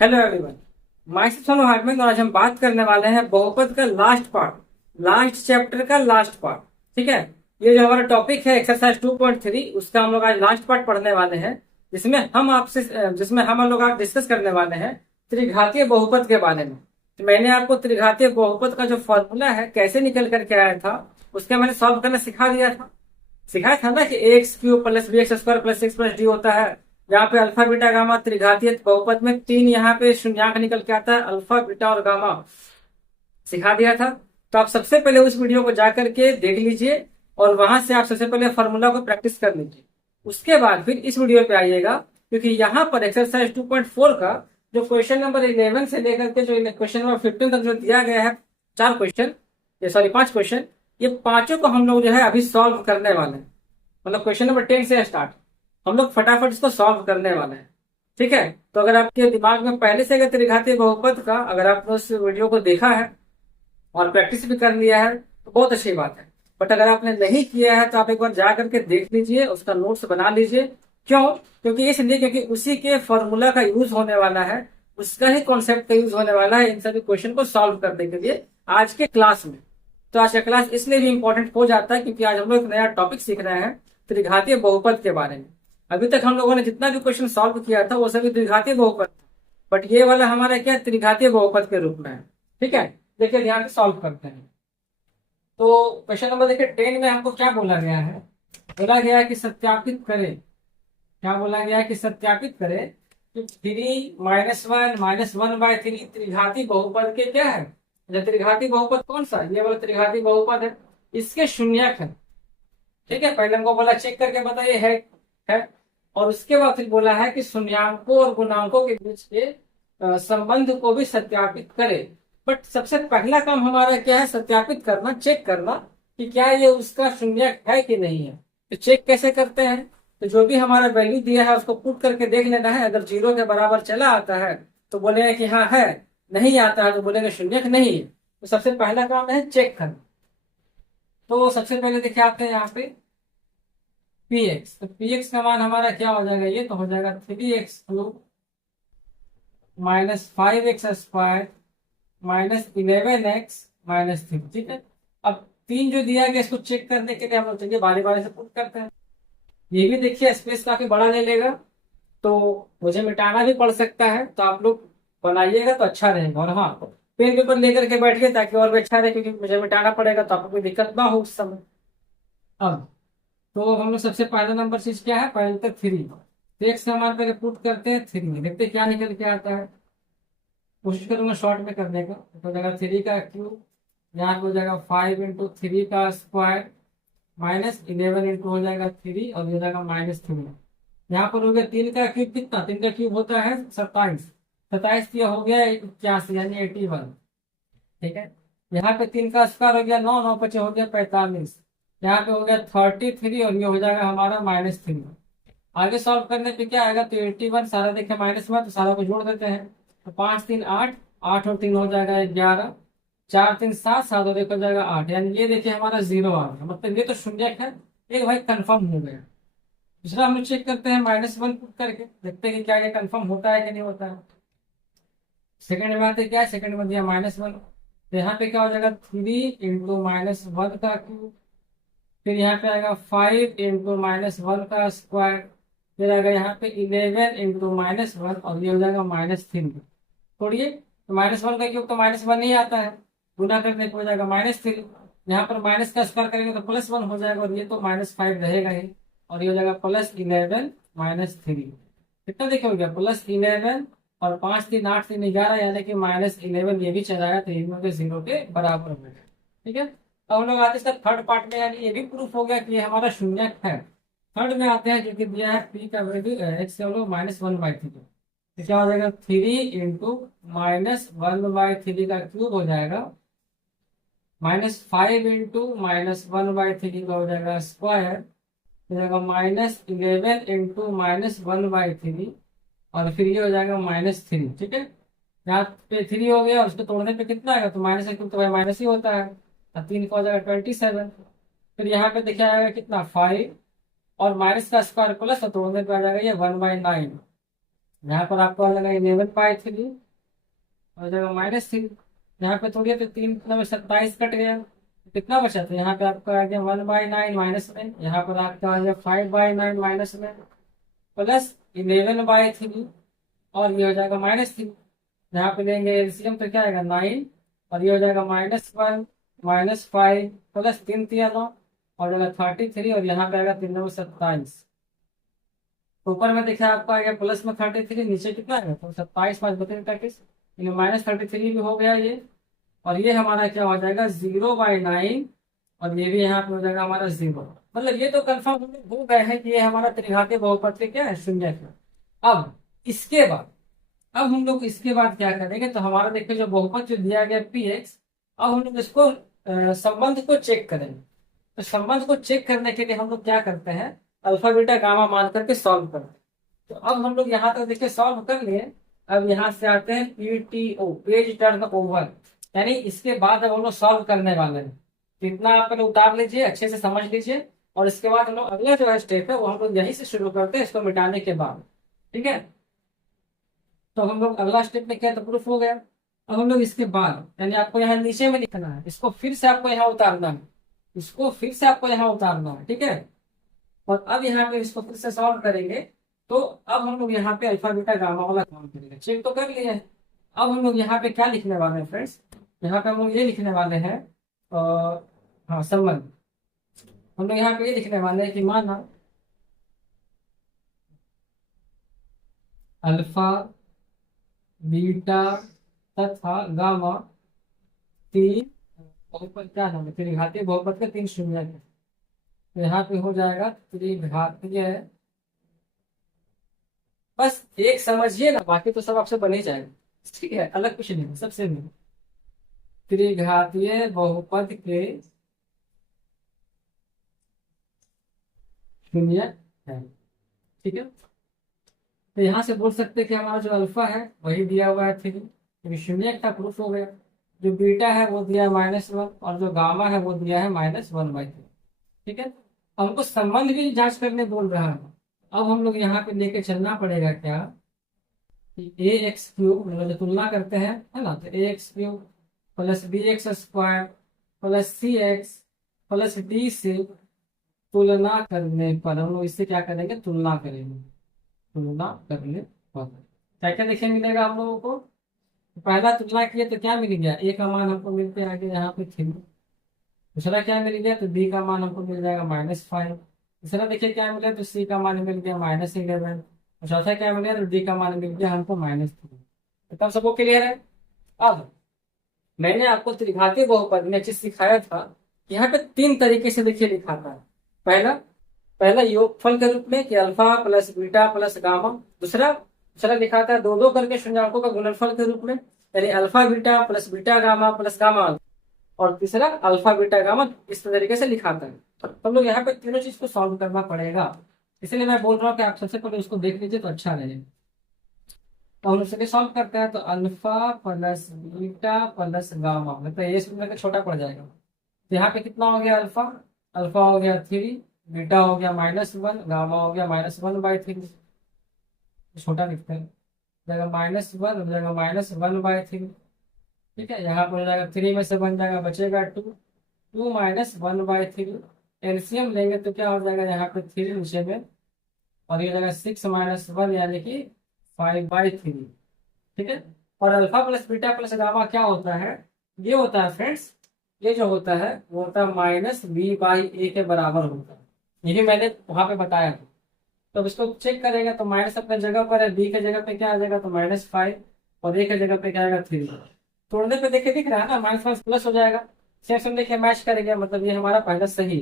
Hello everyone. मैं Sonu Hartmann और आज हम बात करने वाले हैं बहुपद का लास्ट पार्ट, लास्ट चैप्टर का लास्ट पार्ट। ठीक है। ये जो हमारा टॉपिक है एक्सरसाइज 2.3 उसका हम लोग आज लास्ट पार्ट पढ़ने वाले हैं, जिसमें हम लोग आज डिस्कस करने वाले हैं त्रिघातीय बहुपद के बारे में। तो मैंने आपको त्रिघातीय बहुपद का जो फॉर्मूला है कैसे निकल करके आया था उसका मैंने सॉल्व करना सिखाया था ना कि x cube plus b x square plus six plus d होता है। यहाँ पे अल्फा बीटा गामा त्रिघातीय बहुपद में तीन यहाँ पे शून्यंक निकल के आता है, अल्फा बीटा और गामा सिखा दिया था। तो आप सबसे पहले उस वीडियो को जाकर के देख लीजिए और वहां से आप सबसे पहले फॉर्मूला को प्रैक्टिस कर लीजिए। उसके बाद फिर इस वीडियो पे आइएगा, क्योंकि यहाँ पर एक्सरसाइज 2.4 का जो क्वेश्चन नंबर 11 से लेकर के जो क्वेश्चन नंबर 15 तक जो दिया गया है, चार क्वेश्चन, ये सॉरी पांच क्वेश्चन, ये पांचों को हम लोग जो है अभी सॉल्व करने वाले हैं। मतलब क्वेश्चन नंबर 10 से स्टार्ट हम लोग फटाफट इसको सॉल्व करने वाले हैं। ठीक है। तो अगर आपके दिमाग में पहले से अगर त्रिघातीय बहुपद का अगर आपने उस वीडियो को देखा है और प्रैक्टिस भी कर लिया है तो बहुत अच्छी बात है। बट अगर आपने नहीं किया है तो आप एक बार जा करके देख लीजिए, उसका नोट्स बना लीजिए। क्यों? क्योंकि इसलिए क्योंकि उसी के फॉर्मूला का यूज होने वाला है, उसका ही कॉन्सेप्ट का यूज होने वाला है इन सभी क्वेश्चन को सॉल्व करने के लिए आज के क्लास में। तो आज का क्लास इसलिए भी इंपॉर्टेंट हो जाता है क्योंकि आज हम लोग एक नया टॉपिक सीख रहे हैं त्रिघातीय बहुपद के बारे में। अभी तक हम लोगों ने जितना भी क्वेश्चन सॉल्व किया था वो सभी द्विघातीय बहुपद, बट ये वाला हमारा क्या त्रिघातीय बहुपद के रूप में है। ठीक है। देखिए ध्यान से सॉल्व करते हैं। तो क्वेश्चन नंबर देखिए 10 में हमको क्या बोला गया है, बोला गया है कि सत्यापित करें। क्या बोला गया है कि सत्यापित करें कि 3 - 1 - 1/3 त्रिघाती बहुपद के क्या है। जो त्रिघाती बहुपद कौन सा, ये वाला त्रिघाती बहुपद है, इसके शून्यक है। ठीक है। पहले हमको बोला चेक करके बताइए है। और उसके बाद फिर बोला है कि शून्यंकों और गुणांकों के बीच के संबंध को भी सत्यापित करें। बट सबसे पहला काम हमारा क्या है, सत्यापित करना, चेक करना कि क्या ये उसका शून्यक है कि नहीं है। तो चेक कैसे करते हैं, तो जो भी हमारा वैल्यू दिया है उसको पुट करके देख लेना है। अगर जीरो के बराबर चला आता है तो बोलेगा कि हाँ है, नहीं आता है तो बोलेगा शून्यक नहीं है। तो सबसे पहला काम है चेक करना। तो सबसे पहले देखिए आते हैं यहाँ पे पी एक्स। तो पी एक्स का मान हमारा क्या हो जाएगा, ये तो हो जाएगा 3x³ -5x² -11x - 3। ठीक है। अब तीन जो दिया गया इसको चेक करने के लिए हम लोग चलिए बारी बारी से पुट करते हैं। ये भी देखिए स्पेस काफी बड़ा ले लेगा तो मुझे मिटाना भी पड़ सकता है, तो आप लोग बनाइएगा तो अच्छा रहेगा। और हाँ, पेन पेपर लेकर के बैठिए ताकि और भी अच्छा रहे, क्योंकि मुझे मिटाना पड़ेगा तो आपको कोई दिक्कत ना हो उस समय। अब तो हम लोग सबसे पहला नंबर चीज क्या है, पहले तो 3। तो एक्स का मान पहले पुट करते हैं 3, देखते हैं क्या निकल के आता है। कोशिश करूंगा शॉर्ट में करने का। तो हो जाएगा 3 का क्यूब, यहाँ पे हो जाएगा 5 × 3 का स्क्वायर -11 इंटू हो जाएगा 3 और ये हो जाएगा -3। यहाँ पर हो गया 3 का क्यूब, कितना 3 का क्यूब होता है 27। 27 ये हो गया 81 यानी 81। ठीक है। यहाँ पे 3 का स्क्वायर हो गया 9, 9 × 5 हो गया 45। यहाँ पे हो गया 33 और ये हो जाएगा हमारा -3। आगे सॉल्व करने पे क्या आएगा, तो 81 सारा देखे -1 तो सारा को जोड़ देते हैं। तो 5 3 8, 8 और 3 हो जाएगा 11, 4 3 7, 7 और 1 हो जाएगा 8। यानी ये देखिए हमारा जीरो आ गया, मतलब ये तो शून्य है। एक भाई कंफर्म हो गया। दूसरा हम लोग चेक करते हैं -1 पुट करके, देखते हैं कि क्या ये कंफर्म होता है कि नहीं होता है। सेकंड में आते क्या है, सेकंड में दिया -1। तो यहाँ पे क्या हो जाएगा 3 × -1 का क्यूब, फिर यहाँ पे आएगा 5 × -1 का स्क्वायर, फिर आएगा यहाँ पे 11 × -1 और ये हो जाएगा -3। छोड़िए, तो -1 का क्यूब तो -1 ही आता है, गुना करने पे हो जाएगा -3। यहाँ पर माइनस का स्क्वायर करेंगे तो +1 हो जाएगा और ये तो -5 रहेगा ही, और ये हो जाएगा +11 -3। कितना देखिए हो गया +11 और 5 3 8 3 11 यानी कि -11 ये भी चला आया, तो ये भी हो गया 0 के बराबर हो गया। ठीक है। अब हम लोग आते हैं थर्ड पार्ट में, यानी ये भी प्रूफ हो गया कि ये हमारा शून्य है। थर्ड में आते हैं जो कि दिया है पी का वैल्यू एक्स का लोग -1/3। तो क्या हो जाएगा 3 × -1/3 का क्यूब हो जाएगा, -5 × -1/3 का हो जाएगा स्क्वायर, हो जाएगा -11 × -1/3 और फिर ये हो जाएगा -3। ठीक है। यहाँ पे 3 हो गया और उसको तोड़ने पे कितना आएगा, तो माइनस का क्यूब तो भाई माइनस ही होता है, और 3 का हो जाएगा 27। फिर यहाँ पे देखा जाएगा कितना 5 और माइनस का स्क्वायर प्लस, तो तोड़ने पे आ जाएगा ये 1/9। यहाँ पर आपको आ जाएगा 11/3 हो जाएगा -3। यहाँ पे थोड़ी है तो 3 में 27 कट गया, कितना बचा? तो यहाँ पे आपका आ गया 1/9 माइनस में, यहाँ पर आपका आ गया 5/9 माइनस में, प्लस 11/3 और ये हो जाएगा -3। यहाँ पे लेंगे एलसीएम तो क्या आएगा 9 और ये हो जाएगा -1 -5 प्लस 3 3 9 और जाएगा 33 और यहाँ पे आएगा 3 27। ऊपर में देखा आपका आ गया प्लस में 33, नीचे कितना आएगा तो 27 5 32 33, -33 भी हो गया ये। और ये हमारा क्या हो जाएगा 0/9 और ये भी यहाँ पे हो जाएगा हमारा 0। मतलब ये तो कंफर्म हो गए हैं कि ये हमारा त्रिघातीय बहुपद से क्या है शून्य है। अब इसके बाद अब हम लोग इसके बाद क्या करेंगे, तो हमारा देखिए जो बहुपद जो दिया गया px, अब हम लोग इसको संबंध को चेक करेंगे। तो संबंध को चेक करने के लिए हम लोग क्या करते हैं, अल्फा बीटा गामा मान करके सॉल्व करते हैं। तो अब हम लोग यहाँ तक देखिए सॉल्व कर लिए। अब यहाँ से आते हैं PTO, पेज टर्न ओवर, यानी इसके बाद अब हम लोग सॉल्व करने वाले हैं। तो इतना आप पहले उतार लीजिए, अच्छे से समझ लीजिए, और इसके बाद हम लोग अगला जो है स्टेप है वो हम लोग यहीं से शुरू करते हैं इसको मिटाने के बाद। ठीक है, तो हम लोग अगला स्टेप में क्या, तो प्रूफ हो गया। अब हम लोग इसके बाद यानी आपको यहाँ नीचे में लिखना है, इसको फिर से आपको यहाँ उतारना है, इसको फिर से आपको यहाँ उतारना है। ठीक है, और अब यहाँ पे इसको फिर से सॉल्व करेंगे। तो अब हम लोग यहाँ पे अल्फा बीटा गामा वाला काम करेंगे। चेक तो कर लिया है। अब हम लोग यहाँ पे क्या लिखने वाले हैं फ्रेंड्स, यहाँ पे हम लोग ये लिखने वाले हैं हाँ संबंध। हम लोग यहाँ पे ये लिखने वाले हैं कि माना अल्फा बीटा तथा गामा तीन बहुपद, क्या नाम है, त्रिघातीय बहुपद के 3 शून्य है। तो यहाँ पे हो जाएगा त्रिघातीय, बस एक समझिए ना, बाकी तो सब आपसे बन ही जाएगा। ठीक है, अलग कुछ नहीं, सबसे नहीं। त्रिघातीय बहुपद के शून्य है। ठीक है, तो यहाँ से बोल सकते हैं कि हमारा जो अल्फा है वही दिया हुआ है 3, क्योंकि शून्य का प्रूफ हो गया। जो बीटा है वो दिया है -1 और जो गामा है वो दिया है -1/3। ठीक है, हमको संबंध भी जांच करने बोल रहा है। अब हम लोग यहाँ पे लेके चलना पड़ेगा क्या, AX³ मतलब जो तुलना करते हैं है ना, तो AX³ plus BX² plus CX plus D से तुलना करने पर हम लोग इससे क्या करेंगे, तुलना करेंगे। तुलना करने पर क्या क्या देखने मिलेगा हम लोगों को, पहला तुलना किया तो क्या मिल गया, A का मान हमको मिलते हैं आगे यहाँ पे 3। दूसरा क्या मिल गया, तो B का मान हमको मिल जाएगा -5। तीसरा देखिए क्या मिला, तो C का मान मिल गया -11। और चौथा क्या मिल गया, तो D का मान मिल गया हमको -3। तो तब सबको क्लियर है। अब मैंने आपको त्रिघातीय बहुपद में अच्छे से सिखाया था, यहाँ पे 3 तरीके से देखिए लिखा था। पहला योगफल के रूप में कि alpha plus beta plus gamma. दूसरा लिखा था 2 करके शून्यांकों का गुणनफल के रूप में, यानी alpha beta plus beta gamma plus gamma. और तीसरा अल्फा बीटा गामा, इस तरीके से लिखा था। तो हम लोग यहाँ पे तीनों चीज को सॉल्व करना पड़ेगा, इसलिए मैं बोल रहा हूँ कि आप सबसे पहले उसको देख लीजिए तो अच्छा रहेगा। तो हम उसके सॉल्व करते हैं, तो alpha plus beta plus gamma, मतलब ये सुनने छोटा पड़ जाएगा। तो यहाँ पे कितना हो गया, अल्फा हो गया 3, बीटा हो गया -1, गामा हो गया -1/3। छोटा लिखते हैं, जाएगा -1 हो जाएगा -1/3। ठीक है, यहाँ पर हो जाएगा 3 में से बन जाएगा, बचेगा 2 -1/3। एलसीएम लेंगे तो क्या हो जाएगा, यहाँ पे 3 नीचे में, और ये हो जाएगा 6 -1 यानी कि 5/3। ठीक है, और alpha plus beta plus gamma क्या होता है, ये होता है फ्रेंड्स, ये जो होता है वो होता है -b/a के बराबर होता है। ये भी मैंने वहां पे बताया था। तो अब इसको चेक करेगा तो माइनस अपने जगह पर है, बी के जगह पे क्या आ जाएगा, तो -5 और ए के जगह पे क्या आएगा 3। तोड़ने पे देखिए दिख रहा है ना, -5 प्लस हो जाएगा। सेक्शन देखिए मैच करेगा, मतलब ये हमारा पहला सही।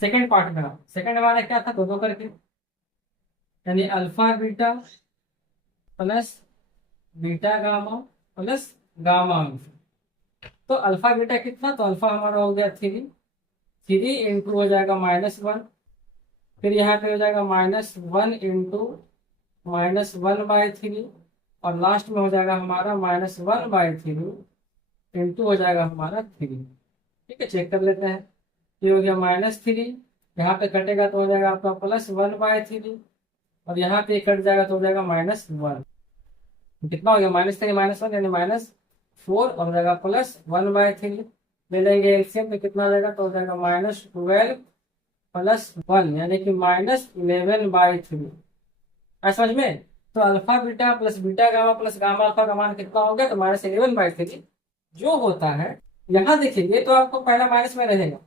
सेकंड पार्ट में सेकंड हमारा क्या था, 2 करके, यानी alpha beta plus beta gamma plus gamma. तो अल्फा बीटा कितना, तो अल्फा हमारा हो गया 3 इंटू हो जाएगा -1, फिर यहाँ पे हो जाएगा -1 इंटू -1/3, और लास्ट में हो जाएगा हमारा -1/3 इंटू हो जाएगा हमारा 3। ठीक है, चेक कर लेते हैं। ये हो गया -3, यहाँ पे कटेगा तो हो जाएगा आपका +1/3, और यहाँ पे कट जाएगा तो हो जाएगा -1। कितना हो गया, -3 -1 यानी -4 और हो जाएगा +1/3। ले लेंगे एलसीएम में, कितना हो जाएगा, तो हो जाएगा -12 +1 यानी कि -11/3। समझ में। तो alpha beta plus beta gamma plus gamma alpha का मान कितना हो गया, तो -11/3 जो होता है। यहाँ देखिए तो आपको पहला माइनस में रहेगा,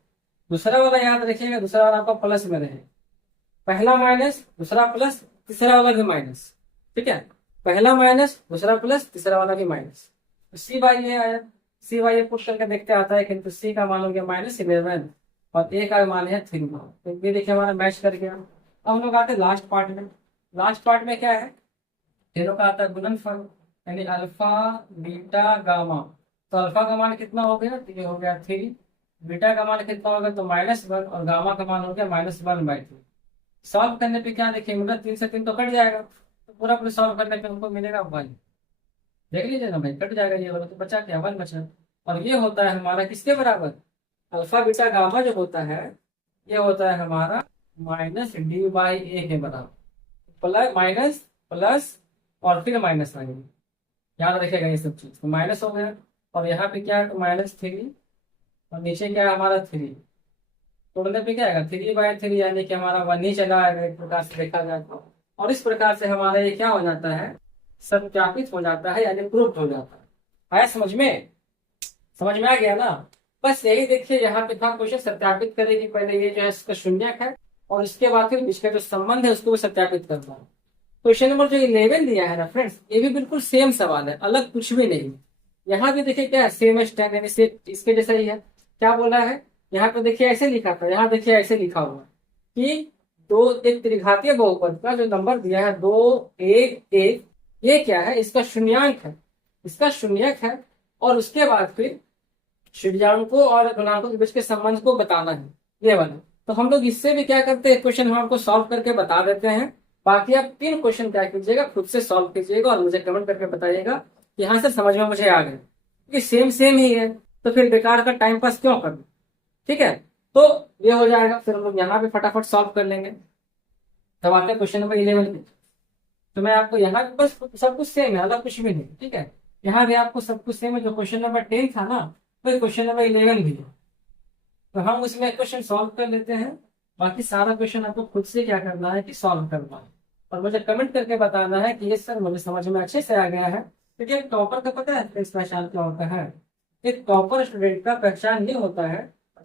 दूसरा वाला याद रखिएगा, दूसरा वाला आपका प्लस में रहेगा। पहला माइनस, दूसरा प्लस, तीसरा वाला भी माइनस। ठीक है, पहला माइनस, दूसरा प्लस, तीसरा वाला भी माइनस। तो सी बाई ये आया, सी बाई ये पुट करके देखते आता है, किंतु सी का मान हो गया -11 और ए का मान है 3। तो ये देखिए हमारा मैच कर गया। अब हम लोग आते हैं लास्ट पार्ट में। लास्ट पार्ट में क्या है, तीनों का आता है गुणनफल, यानी अल्फा बीटा गामा। तो अल्फा का मान कितना हो गया, तो ये हो गया 3। बीटा का मान कितना होगा, तो -1 और गामा का मान हो गया -1/3। सॉल्व करने पे क्या देखेंगे, मतलब 3 से 3 तो कट जाएगा, तो पूरा पूरा सॉल्व करने पे हमको मिलेगा 1। देख लीजिए ना भाई, कट जाएगा ये वाला, तो बचा क्या, 1 बचा। और ये होता है हमारा किसके बराबर, अल्फा बीटा गामा जो होता है, ये होता है हमारा -d/a के बराबर। प्लस माइनस प्लस और फिर माइनस आएगा, याद रखिएगा ये सब चीज। तो माइनस हो गया, और यहाँ पे क्या है, तो -3 और नीचे क्या है हमारा 3। तोड़ने पे क्या आएगा, 3/3 यानी कि हमारा 1 ही चला आएगा एक प्रकार से देखा जाए तो। और इस प्रकार से हमारा ये क्या हो जाता है, सत्यापित हो जाता है, यानी प्रूफ हो जाता है। आया समझ में, समझ में आ गया ना। बस यही देखिए, यहाँ पे था क्वेश्चन सत्यापित करेगी, पहले ये जो है इसका शून्यक है, और इसके बाद फिर इसका जो संबंध है उसको भी सत्यापित करना है। क्वेश्चन नंबर जो 11 दिया है ना फ्रेंड्स, ये भी बिल्कुल सेम सवाल है, अलग कुछ भी नहीं। यहाँ भी देखिए क्या है, सेम स्टैंड यानी इसके जैसा ही है। क्या बोला है, यहाँ पे देखिए ऐसे लिखा था, यहाँ देखिए ऐसे लिखा हुआ है कि दो एक त्रिघातीय बहुपद का जो नंबर दिया है 2 1 1, ये क्या है, इसका शून्यांक है, इसका शून्यक है। और उसके बाद फिर षड्भुजांकों और गुणांकों के बीच के संबंध को बताना है, ये वाला। तो हम लोग इससे भी क्या करते हैं, क्वेश्चन हम आपको सॉल्व करके बता देते हैं। बाकी आप 3 क्वेश्चन क्या कीजिएगा, खुद से सॉल्व कीजिएगा और मुझे कमेंट करके बताइएगा कि हाँ सर समझ में मुझे आ गया, क्योंकि सेम सेम ही है, तो फिर बेकार का टाइम पास क्यों करना। ठीक है, तो ये हो जाएगा, फिर हम लोग यहाँ पे फटाफट सॉल्व कर लेंगे। तब आते हैं क्वेश्चन नंबर 11 पे। तो मैं आपको यहाँ पे बस सब कुछ सेम है, अलग कुछ भी नहीं। ठीक है, यहाँ भी आपको सब कुछ सेम है, जो क्वेश्चन नंबर 10 था ना, तो क्वेश्चन नंबर 11 भी है। तो हम उसमें क्वेश्चन सॉल्व कर लेते हैं। बाकी सारा क्वेश्चन आपको खुद से क्या करना है कि सॉल्व करना है, और मुझे कमेंट करके बताना है कि ये सर मुझे समझ में अच्छे से आ गया है। क्योंकि टॉपर का पता है इस पहचान क्या होता है, एक टॉपर स्टूडेंट का पहचान ये होता है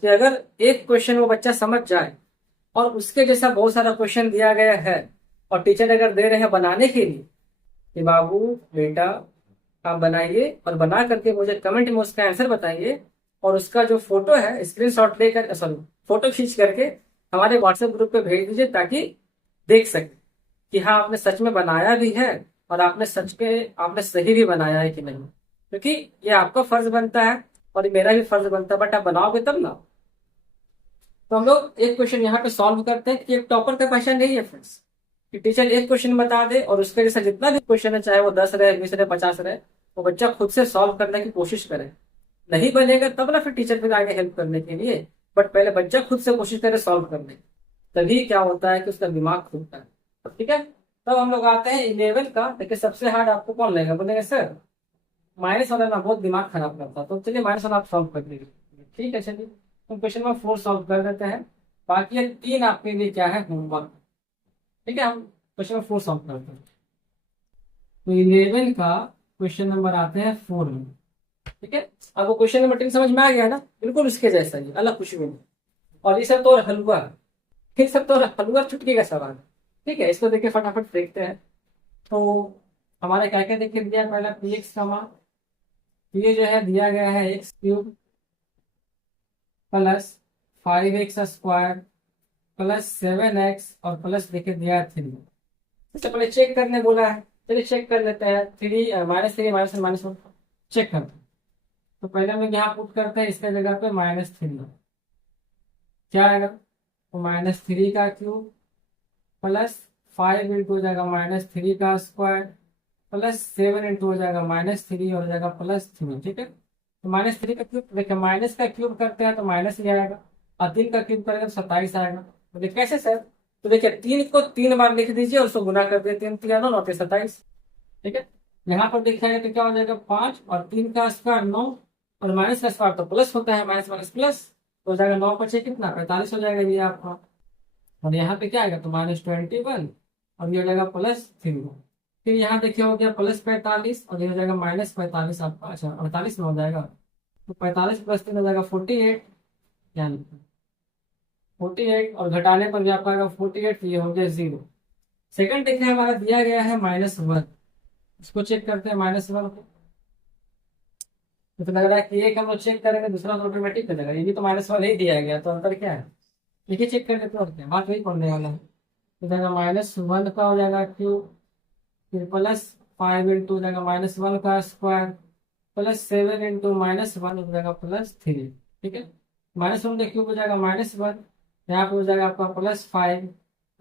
कि अगर एक क्वेश्चन वो बच्चा समझ जाए और उसके जैसा बहुत सारा क्वेश्चन दिया गया है, और टीचर अगर दे रहे हैं बनाने के लिए कि बाबू बेटा आप बनाइए और बना करके मुझे कमेंट में उसका आंसर बताइए, और उसका जो फोटो है स्क्रीनशॉट लेकर, सॉरी फोटो खींच करके हमारे व्हाट्सएप ग्रुप पे भेज दीजिए, ताकि देख सके कि हाँ आपने सच में बनाया भी है और आपने सच में आपने सही भी बनाया है कि नहीं। क्योंकि ये आपका फर्ज बनता है और ये मेरा भी फर्ज बनता है, बट आप बनाओगे तब ना। तो हम लोग एक क्वेश्चन यहाँ पे सॉल्व करते हैं कि एक टॉपर का पहचान नहीं है फ्रेंड्स, कि टीचर एक क्वेश्चन बता दे और उसके जैसा जितना भी क्वेश्चन है, चाहे वो 10 रहे 20 रहे 50 रहे, वो बच्चा खुद से सॉल्व करने की कोशिश करे। नहीं बनेगा तब ना फिर टीचर फिर आगे हेल्प करने के लिए, बट पहले बच्चा खुद से कोशिश करे सॉल्व करने की, तभी क्या होता है कि उसका दिमाग खुलता है। तो ठीक है, तब हम लोग आते हैं 11 का। देखिए सबसे हार्ड आपको कौन लगेगा, बोलेंगे सर माइनस वाला ना बहुत दिमाग खराब करता, तो चलिए माइनस वाला आप सॉल्व कर लीजिए। ठीक है, चलिए तो क्वेश्चन नंबर 4 सॉल्व कर देते हैं। बाकी ये 3 आपके लिए क्या है, होमवर्क। ठीक है, हम क्वेश्चन नंबर 4 सॉल्व करते हैं। तो 11 का क्वेश्चन नंबर आते हैं 4 में। ठीक है, अब वो क्वेश्चन नंबर 3 समझ में आ गया ना, बिल्कुल उसके जैसा ही, अलग कुछ भी नहीं। और ये सब तो हलवा, ये सब तो हलवा चुटकी का सवाल। ठीक है, इसको देखिए फटाफट देखते हैं। तो हमारे क्या क्या देखिए दिया, पहला पी एक्स का मान, ये जो है दिया गया है x³ plus 5x² plus 7x और प्लस देखिए दिया है 3। इससे पहले चेक करने बोला है, चलिए चेक कर लेते हैं। -3 -1 चेक करते हैं। तो पहले हम यहाँ पुट करते हैं, इसके जगह पे -3 क्या आएगा, तो -3 का क्यूब प्लस 5 इंटू हो जाएगा -3 का स्क्वायर प्लस 7 इंटू हो जाएगा -3 और हो जाएगा +3। ठीक है, तो -3 का क्यूब, देखिए माइनस का क्यूब करते हैं तो माइनस ही आएगा, और 3 का क्यूब करेंगे तो 27 आएगा। तो देखिए कैसे सर, तो देखिए 3 को 3 बार लिख दीजिए और उसको गुना कर दिए, 3 3 9 27। ठीक है, यहाँ पर दिखाएगा तो क्या हो जाएगा 5 और 3 का स्क्वायर 9 और माइनस का स्क्वायर तो प्लस होता है, माइनस माइनस प्लस तो हो जाएगा 9 पचे कितना 45 हो जाएगा ये आपका। और यहाँ पे क्या आएगा तो -21 और ये हो जाएगा +3। फिर यहाँ देखिए हो गया +45 और ये हो जाएगा -45 आपका, अच्छा 48 में हो जाएगा तो 45 + 3 हो जाएगा 48, यानी 48 और घटाने पर भी आपका आएगा 48, ये हो गया 0। सेकंड देखिए हमारा दिया गया है -1, इसको चेक करते हैं -1 को। तो लग रहा है कि एक हम लोग चेक करेंगे दूसरा तो ऑटोमेटिक हो जाएगा, ये भी तो -1 ही दिया गया तो अंतर क्या है, देखिए चेक कर लेते हैं और क्या बात वही पढ़ने वाला है। तो जाएगा -1 का हो जाएगा क्यूब, फिर +5 इंटू हो जाएगा -1 का स्क्वायर +7 इंटू -1 हो जाएगा +3, ठीक है। -1 का क्यूब हो जाएगा -1, यहाँ पे हो जाएगा आपका +5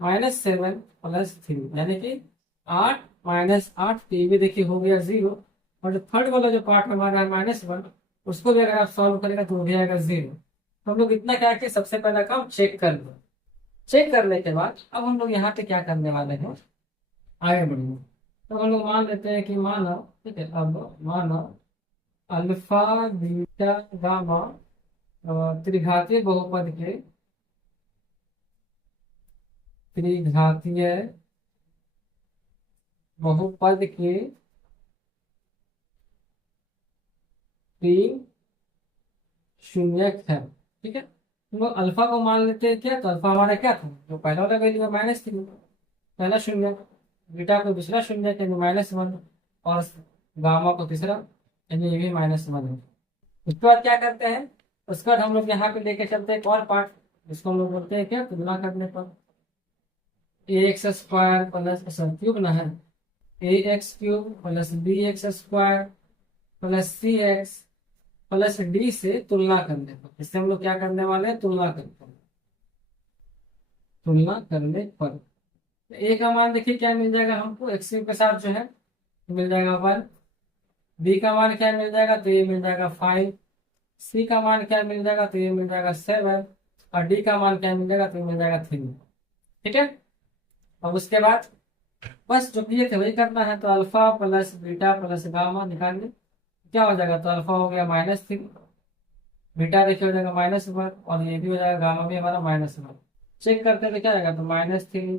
-7 +3 यानी कि 8 -8, तो ये भी देखिए हो गया 0। और जो थर्ड वाला जो पार्ट हमारा है -1, उसको भी अगर आप सॉल्व करेंगे तो हो जाएगा 0। तो हम लोग इतना क्या कि सबसे पहला काम चेक कर लो। चेक करने के बाद अब हम लोग यहाँ पे क्या करने वाले हैं, आगे बढ़ेंगे। तो हम लोग मान लेते हैं कि माना, ठीक है, अब माना अल्फा बीटा गामा त्रिघातीय बहुपद के त्रिघातीय बहुपद के 3 शून्यक है, ठीक है। हम लोग अल्फा को मान लेते हैं क्या, तो अल्फा हमारा क्या था, जो पहला वाला वैल्यू है -3, पहला शून्य, बीटा को दूसरा शून्य यानी -1 और गामा को तीसरा यानी ये भी -1 है। उसके बाद क्या करते हैं, उसके बाद हम लोग यहाँ पे लेके चलते हैं एक और पार्ट, जिसको हम लोग बोलते हैं क्या, तुलना करने पर ax² प्लस क्यूब ना है, ax³ plus bx² plus cx plus D से तुलना करने पर, इससे हम लोग क्या करने वाले हैं, तुलना करते हैं। तुलना करने पर ए का मान देखिए क्या मिल जाएगा हमको, एक्स के साथ जो है मिल जाएगा 1, बी का मान क्या मिल जाएगा, तो ये मिल जाएगा 5, सी का मान क्या मिल जाएगा, तो ये मिल जाएगा 7 और डी का मान क्या मिल जाएगा, तो ये मिल जाएगा 3, ठीक है। अब उसके बाद बस जो किए थे वही करना है, तो alpha plus beta plus gamma निकालने क्या हो जाएगा, तो अल्फा हो गया -3, बीटा देखिए हो जाएगा -1 और ये भी हो जाएगा गामा भी हमारा -1। चेक करते हैं तो क्या आएगा, तो -3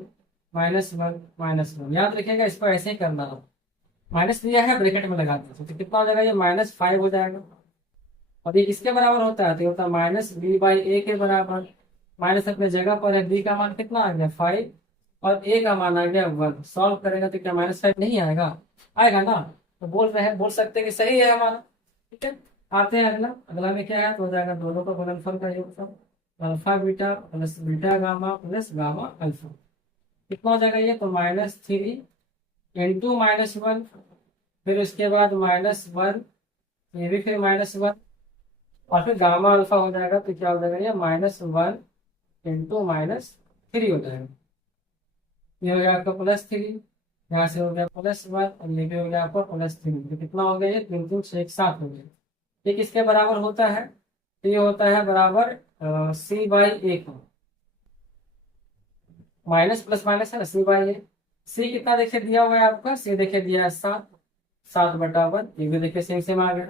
-1 -1, याद रखिएगा इसको ऐसे ही करना हो, माइनस दिया है ब्रैकेट में लगा दीजिए तो कितना हो जाएगा, ये -5 हो जाएगा। और ये किसके बराबर होता है, तो ये होता है -b/a के बराबर, माइनस अपने जगह पर है, b का मान कितना आ गया 5 और a का मान आ गया 1, सॉल्व करेंगे तो क्या -5 नहीं आएगा, आएगा ना। तो बोल रहे हैं, बोल सकते हैं कि सही है हमारा, ठीक है। आते हैं अगला, अगला में क्या है, तो हो जाएगा दोनों का गुणनफल का योगफल, alpha beta plus beta gamma plus gamma alpha, कितना हो जाएगा ये, तो -3 इंटू -1, फिर उसके बाद -1, ये भी फिर -1 और फिर गामा अल्फा हो जाएगा, तो क्या हो जाएगा ये -1 इंटू -3 हो जाएगा, ये हो गया आपका +3, यहाँ से हो गया +1 और ये भी हो गया आपका +3, तो कितना हो गया ये 3 3 6 7 हो गया। ये किसके बराबर होता है, तो ये होता है बराबर c/a का, माइनस प्लस माइनस है ना, c/a। सी कितना देखिए दिया हुआ है आपका, सी देखिए दिया है 7, 7/1, ये भी देखिए सेम सेम आ गया।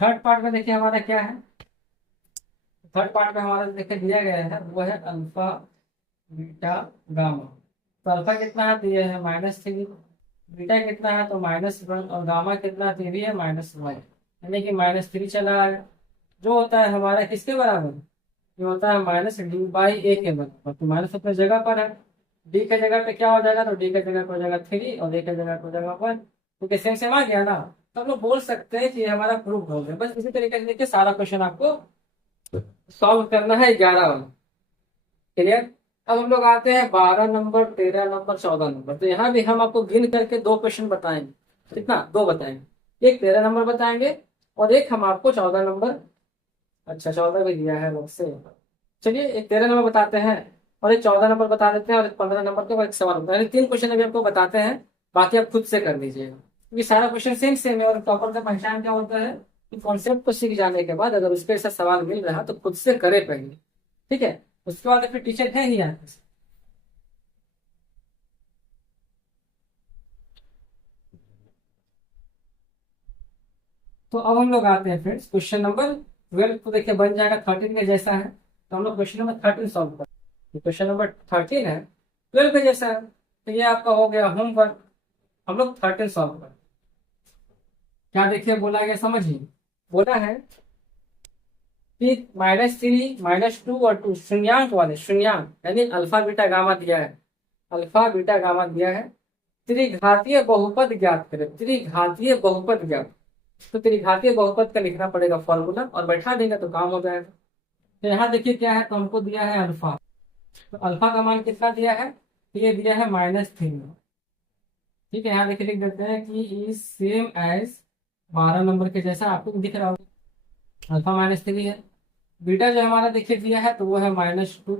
थर्ड पार्ट में देखिए हमारा क्या है, थर्ड पार्ट में हमारा देखिए दिया गया है वो है अल्फा बीटा गामा। तो अल्फा कितना है, तो ये है -3, बीटा कितना है तो -1 और गामा कितना है, तो ये भी है -1, यानी कि -3 चला आएगा, जो होता है हमारा किसके बराबर, ये होता है -d/a के बराबर। तो माइनस अपने जगह पर है, डी के जगह पे क्या हो जाएगा, तो डी के जगह पे हो जाएगा 3 और ए के जगह पे हो जाएगा 1, तो सेम सेम आ गया ना। तो हम लोग बोल सकते हैं कि ये हमारा प्रूफ हो गया। बस इसी तरीके से देखिए सारा क्वेश्चन आपको सॉल्व करना है, 11 वाला, क्लियर। अब हम लोग आते हैं 12 नंबर, 13 नंबर, 14 नंबर। तो यहाँ भी हम आपको गिन करके 2 क्वेश्चन बताएंगे, कितना 2 बताएंगे, एक 13 नंबर बताएंगे और एक हम आपको 14 नंबर, अच्छा 14 भी दिया है लोग से, चलिए एक 13 नंबर बताते हैं और एक 14 नंबर बता देते हैं और एक 15 नंबर के बाद एक सवाल होता है, 3 क्वेश्चन अभी आपको बताते हैं, बाकी आप खुद से कर लीजिएगा क्योंकि सारा क्वेश्चन सेम सेम है। और टॉपर का पहचान क्या होता है कि कॉन्सेप्ट को सीख जाने के बाद अगर उसके ऐसा सवाल मिल रहा है तो खुद से करे पहले, ठीक है। उसके बाद फिर टीचर है ही आपके साथ। तो अब हम लोग आते हैं फ्रेंड्स क्वेश्चन नंबर 12, तो देखिए बन जाएगा 13 के जैसा है, तो हम लोग क्वेश्चन नंबर 13 सॉल्व करें। क्वेश्चन नंबर 13 है, 12 के जैसा है, तो ये आपका हो गया होमवर्क। हम लोग 13 सॉल्व करें। क्या देखिए बोला गया, समझिए। बोला है कि -3 -2 और 2 शून्यांक वाले, शून्यांक यानी अल्फा बीटा गामा दिया है, अल्फा बीटा गामा दिया है, त्रिघातीय बहुपद ज्ञात करें, त्रिघातीय बहुपद ज्ञात। तो त्रिघातीय बहुपद का लिखना पड़ेगा फॉर्मूला, और बैठा देगा तो काम हो जाएगा। तो यहाँ देखिए क्या है, तो हमको दिया है अल्फा, तो अल्फा का मान कितना दिया है, तो ये दिया है -3। ठीक है, यहाँ देखिए लिख देते हैं कि इज सेम एज 12 नंबर के जैसा, आपको दिख रहा होगा अल्फा -3 है। बीटा जो हमारा देखिए दिया है तो वो है -2,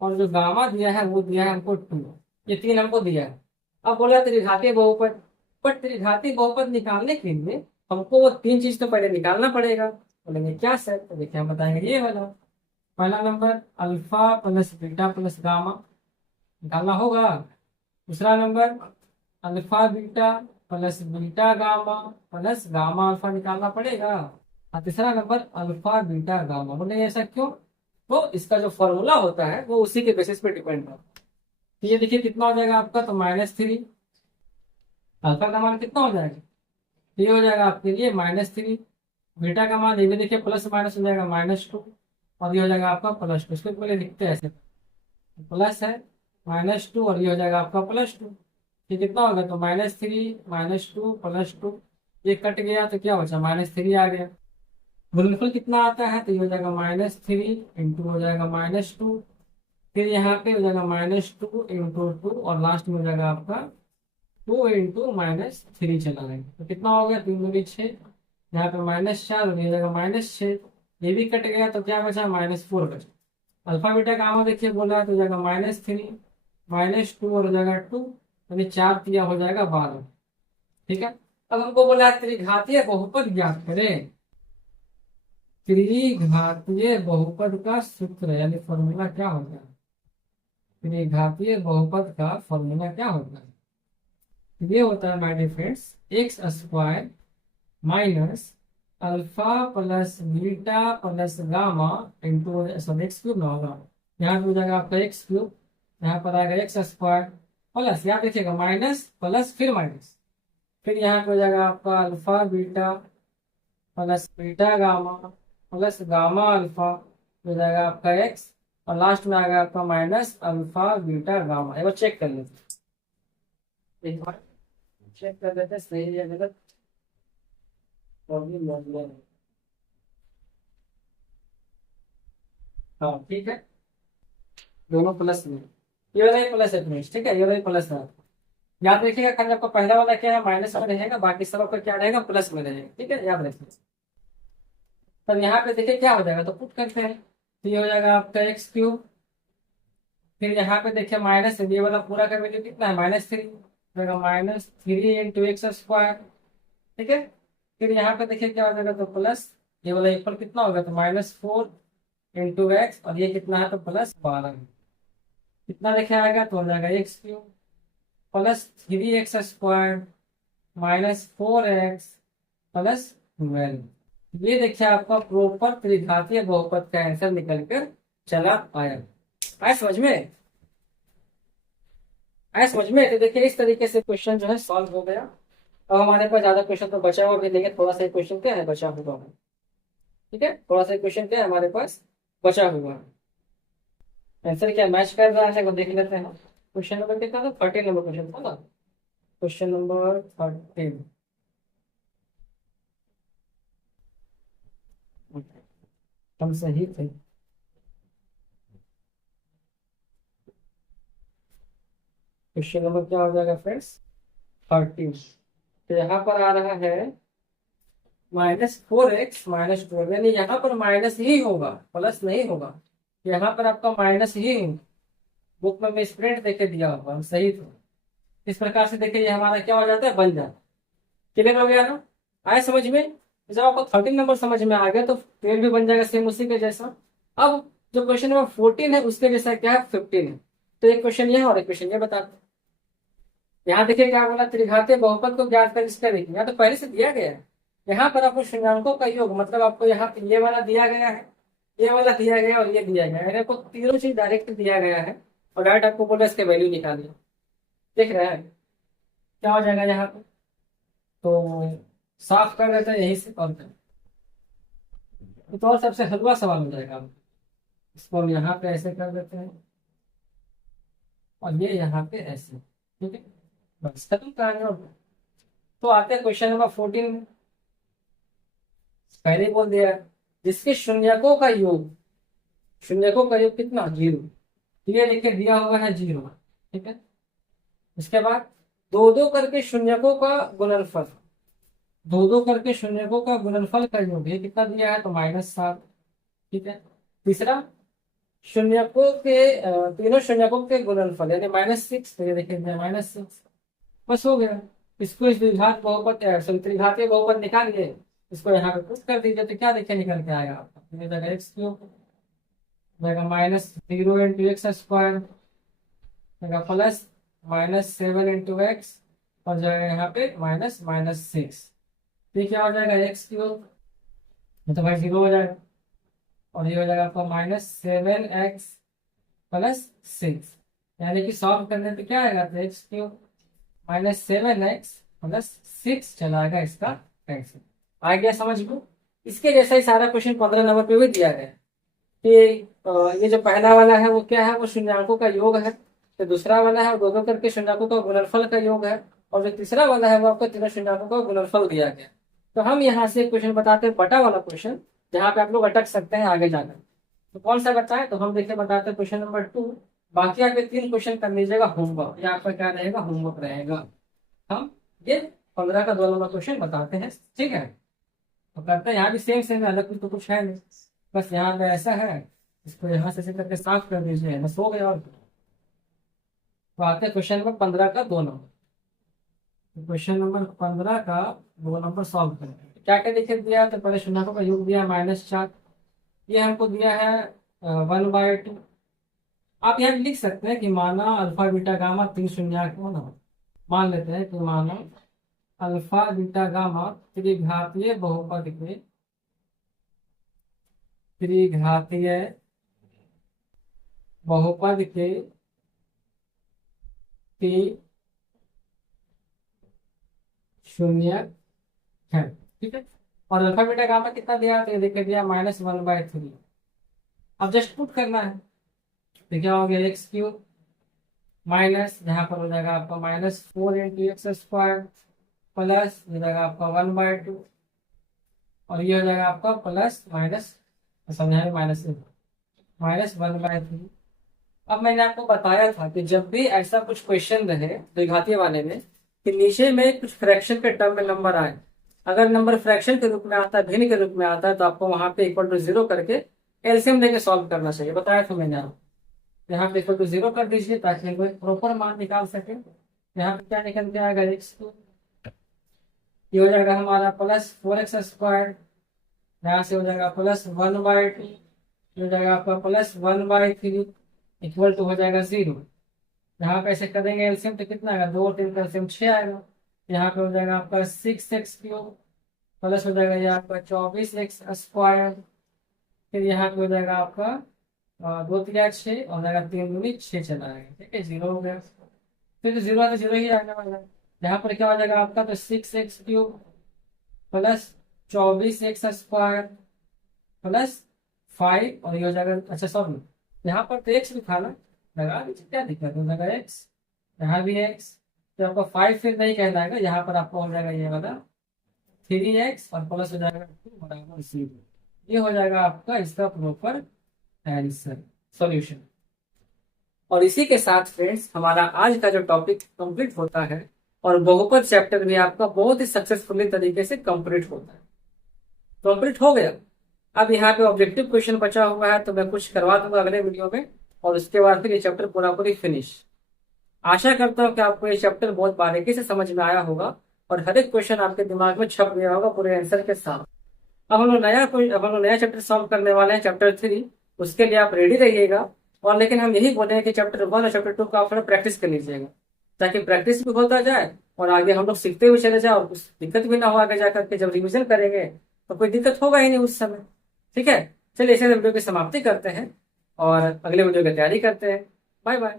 और जो गामा दिया है वो दिया है हमको 2। ये 3 हमको दिया है। अब बोला त्रिघातीय बहुपद, पर त्रिघातीय बहुपद निकालने के लिए हमको वो 3 चीज तो पहले निकालना पड़ेगा। बोलेंगे क्या सर, तो देखिए हम बताएंगे ये वाला। पहला number alpha plus beta plus gamma निकालना होगा। दूसरा number alpha beta plus beta gamma plus gamma alpha निकालना पड़ेगा। और तीसरा नंबर अल्फा बीटा गामा। बोले ऐसा क्यों, तो इसका जो फॉर्मूला होता है वो उसी के बेसिस पे डिपेंड है। तो ये देखिए कितना हो जाएगा आपका, तो -3, अल्फा का मान कितना हो जाएगा, ये हो जाएगा आपके लिए -3, बीटा का मान ये भी देखिए प्लस माइनस हो जाएगा -2, और ये हो जाएगा आपका +2। इसको पहले लिखते हैं ऐसे, प्लस है -2 और ये हो जाएगा आपका +2। ये कितना होगा, तो -3 -2 +2, ये कट गया तो क्या बचा, -3 आ गया। गुणनफल कितना आता है, तो ये हो जाएगा -3 इंटू हो जाएगा -2, फिर यहाँ पे हो जाएगा -2 इंटू 2, और लास्ट में हो जाएगा आपका 2 इंटू -3 चला जाएगा। तो कितना हो गया, 3 दूनी 6, यहाँ पे -4 और ये जाएगा -6, ये भी कट गया तो क्या बचा, -4 बचा। अल्फा बीटा गामा देखिए बोला तो हो जाएगा -3 -2 और हो जाएगा 2, यानी 4 दिया हो जाएगा 12। ठीक है, अब हमको बोला त्रिघातीय बहुपद ज्ञात करें। त्रिघातीय बहुपद का सूत्र यानी फॉर्मूला क्या होगा, त्रिघातीय बहुपद का फॉर्मूला क्या होगा, ये होता है my dear friends x² minus alpha plus beta plus gamma into sorry x³ ना होगा, यहाँ पे हो जाएगा आपका x³, यहाँ पर आएगा x² प्लस, यहाँ देखिएगा माइनस प्लस फिर माइनस, फिर यहाँ पे हो जाएगा आपका alpha beta plus beta gamma plus gamma alpha, हो जाएगा आपका x, और लास्ट में आएगा आपका माइनस अल्फा बीटा गामा। एक बार चेक कर लेते हैं, एक बार चेक कर लेते हैं सही है गलत, प्रॉब्लम मौजूद है। हाँ ठीक है, दोनों प्लस में, ये वाला ही प्लस है फ्रेंड्स, ठीक है, ये वाला ही प्लस है। याद रखिएगा खाली आपका पहला वाला क्या है, माइनस में रहेगा, बाकी सब आपका क्या रहेगा, प्लस में रहेगा। ठीक है, याद रखिए। तब यहाँ पे देखिए क्या हो जाएगा, तो पुट करते हैं, तो ये हो जाएगा आपका x³, फिर यहाँ पे देखिए माइनस, ये वाला पूरा का वैल्यू कितना है, -3, -3 इंटू x²। ठीक है, फिर यहाँ पे देखिए क्या हो जाएगा, तो प्लस, ये वाला इक्वल कितना होगा, तो -4 इंटू x, और ये कितना है, तो +12। कितना देखे आएगा, तो हो जाएगा x³ plus 3x² -4x plus 12। ये देखिए आपका प्रॉपर त्रिघातीय बहुपद का आंसर निकल कर चला आया। आया समझ में, आया समझ में। तो देखिए इस तरीके से क्वेश्चन जो है सॉल्व हो गया। अब हमारे पास ज्यादा क्वेश्चन तो बचा हुआ भी नहीं है, थोड़ा सा क्वेश्चन क्या है बचा हुआ है। ठीक है, थोड़ा सा क्वेश्चन क्या है हमारे पास बचा हुआ है, आंसर क्या मैच कर रहा है वो देख लेते हैं। क्वेश्चन नंबर कितना था, 13 नंबर क्वेश्चन था ना, क्वेश्चन नंबर 13। हम सही थे। क्वेश्चन नंबर क्या हो जाएगा फ्रेंड्स, 13। तो यहाँ पर आ रहा है -4x -12, यानी यहाँ पर माइनस ही होगा, प्लस नहीं होगा। यहाँ पर आपका माइनस ही होगा, बुक में स्प्रेड देके दिया होगा, हम सही थे। इस प्रकार से देखिए ये हमारा क्या हो जाता है, बन जाता है। क्लियर हो गया ना, आए समझ में। जब आपको 13 नंबर समझ में आ गया तो 12 भी बन जाएगा सेम उसी के जैसा। अब जो क्वेश्चन नंबर 14 है उसके जैसा क्या है, 15 है। तो एक क्वेश्चन ये है और एक क्वेश्चन ये बताते हैं। यहाँ देखिए क्या बोला, त्रिघातीय बहुपद को ज्ञात कर, इसका देखिए यहाँ तो पहले से दिया गया है, यहाँ पर आपको शून्यांकों का योग, मतलब आपको यहाँ पे ये वाला दिया गया है, ये वाला दिया गया और ये दिया गया है, आपको तीनों चीज डायरेक्ट दिया गया है और डायरेक्ट आपको बोला इसके वैल्यू निकालिए। देख रहे हैं क्या हो जाएगा यहाँ पे? तो साफ कर देते हैं यही से कॉल करें तो और सबसे हलवा सवाल हो जाएगा आपको। इसको हम यहाँ पे ऐसे कर देते हैं और ये यहाँ पे ऐसे, ठीक है, बस खत्म कहानी। और तो आते हैं क्वेश्चन नंबर 14। पहले ही बोल दिया है, जिसके शून्यकों का योग, शून्यकों का योग कितना? 0। ये लिख के दिया हुआ है 0, ठीक है। उसके बाद दो दो करके शून्यकों का गुणनफल, दो दो करके शून्यकों का गुणनफल का योग, ये कितना दिया है? तो -7, ठीक है। तीसरा, शून्यकों के तीनों शून्यकों के गुणनफल यानी -6, तो ये देखिए -6, बस हो गया। इसको इस द्विघात बहुपद त्रिघातीय बहुपद निकालिए, इसको यहाँ पे पुट कर दीजिए, तो क्या देखिए निकल के आएगा आपका? ये जाएगा x क्यूब, जाएगा -0 इंटू एक्स स्क्वायर, जाएगा प्लस -7 इंटू एक्स, और जाएगा यहाँ पे -6। तो क्या हो जाएगा? एक्स क्यूब, तो भाई 0 हो जाएगा, और ये हो जाएगा आपका -7x प्लस 6, यानी कि सॉल्व करने पे क्या आएगा? तो एक्स क्यूब -7x प्लस 6 चला आएगा इसका आंसर। आ गया समझ में? इसके जैसा ही सारा क्वेश्चन 15 नंबर पे भी दिया गया है कि ये जो पहला वाला है वो क्या है? वो शून्यांकों का योग है। तो दूसरा वाला है वो दो दो करके शून्यांकों का गुणनफल का योग है, और जो तीसरा वाला है वो आपको तीनों शून्यांकों का गुणनफल दिया गया। तो हम यहाँ से क्वेश्चन बताते हैं बटा वाला क्वेश्चन, जहाँ पे आप लोग अटक सकते हैं आगे जाकर। तो कौन सा बताए? तो हम देखिए बताते हैं क्वेश्चन नंबर 2। बाकी आपके 3 क्वेश्चन कर लीजिएगा होमवर्क, या आपका क्या रहेगा? होमवर्क रहेगा। हम ये 15 का 2 नंबर क्वेश्चन बताते हैं, ठीक है। तो करते हैं यहाँ भी सेम सेम, अलग कुछ तो कुछ है नहीं, बस यहाँ पे ऐसा है, इसको यहाँ से करके साफ कर दीजिए, बस हो गया। और तो आते हैं क्वेश्चन नंबर 15 का 2 नंबर। क्वेश्चन नंबर 15 का 2 नंबर सॉल्व करें। क्या क्या लिखे दिया? तो पहले शून्यकों का योग दिया -4, ये हमको दिया है 1/2। आप यहाँ लिख सकते हैं कि माना अल्फा बीटा गामा 3 शून्यक होना, मान लेते हैं कि माना अल्फा बीटा गामा त्रिघातीय बहुपद के, त्रिघातीय बहुपद के 3 शून्यक है, ठीक है। और अल्फा बीटा गामा कितना दिया? तो ये देखिए दिया -1/3। अब जस्ट पुट करना है, तो क्या हो गया? एक्स क्यूब माइनस, यहाँ पर हो जाएगा आपका -4 इंटू एक्स स्क्वायर, प्लस हो जाएगा आपका 1/2, और ये हो जाएगा आपका प्लस माइनस, समझाए -1/3। अब मैंने आपको बताया था कि जब भी ऐसा कुछ क्वेश्चन रहे द्विघातीय वाले में कि नीचे में कुछ फ्रैक्शन के टर्म में नंबर आए, अगर नंबर फ्रैक्शन के रूप में आता है, भिन्न के रूप में आता है, तो आपको वहां पे =0 करके एलसीएम लेके सॉल्व करना चाहिए। बताया था मैंने आपको, यहाँ पे =0 कर दीजिए ताकि कोई प्रॉपर मान निकाल सके। यहाँ पे क्या निकल के आएगा? एक्स, ये हो जाएगा हमारा +4x², यहाँ से हो जाएगा +1/2, हो जाएगा आपका +1/3 इक्वल टू हो जाएगा 0। यहाँ पे ऐसे करेंगे एलसीएम तो कितना आएगा? 2 और 3 का एलसीएम 6 आएगा। यहाँ पे हो जाएगा आपका 6x³ प्लस हो जाएगा ये आपका 24x², फिर यहाँ पे हो जाएगा आपका 2 3 6 और जाएगा 3 दूनी 6 चला आएगा, ठीक है। 0 हो गया, फिर तो 0 0 ही आने वाला है। यहाँ पर क्या हो जाएगा आपका? तो 6x³ प्लस 24x² प्लस 5, और ये हो जाएगा, अच्छा सॉरी यहाँ पर तो x लिखा ना, लगा दीजिए, क्या दिक्कत हो जाएगा x, यहाँ भी x, तो आपका 5 फिर नहीं कहलाएगा, यहाँ पर आपको हो जाएगा ये वाला 3x और प्लस हो जाएगा 2/0। ये हो जाएगा आपका इसका प्रॉपर आंसर सॉल्यूशन। और इसी के साथ फ्रेंड्स हमारा आज का जो टॉपिक कंप्लीट होता है, और बहुपद चैप्टर भी आपका बहुत ही सक्सेसफुली तरीके से कंप्लीट होता है, कंप्लीट हो गया। अब यहाँ पे ऑब्जेक्टिव क्वेश्चन बचा हुआ है, तो मैं कुछ करवा दूंगा अगले वीडियो में, और उसके बाद फिर ये चैप्टर पूरा पूरी फिनिश। आशा करता हूँ कि आपको ये चैप्टर बहुत बारीकी से समझ में आया होगा, और हर एक क्वेश्चन आपके दिमाग में छप गया होगा पूरे आंसर के साथ। अब हम लोग नया चैप्टर सॉल्व करने वाले हैं, चैप्टर 3। उसके लिए आप रेडी रहिएगा। और लेकिन हम यही बोले हैं कि चैप्टर 1 और चैप्टर 2 का आप प्रैक्टिस कर लीजिएगा। ताकि प्रैक्टिस भी होता जाए और आगे हम लोग सीखते हुए चले जाए और कुछ दिक्कत भी ना हो आगे जाकर के जब रिविजन करेंगे तो कोई दिक्कत होगा ही नहीं उस समय। ठीक है, चलिए इसे वीडियो की समाप्ति करते हैं और अगले वीडियो की तैयारी करते हैं। Bye bye.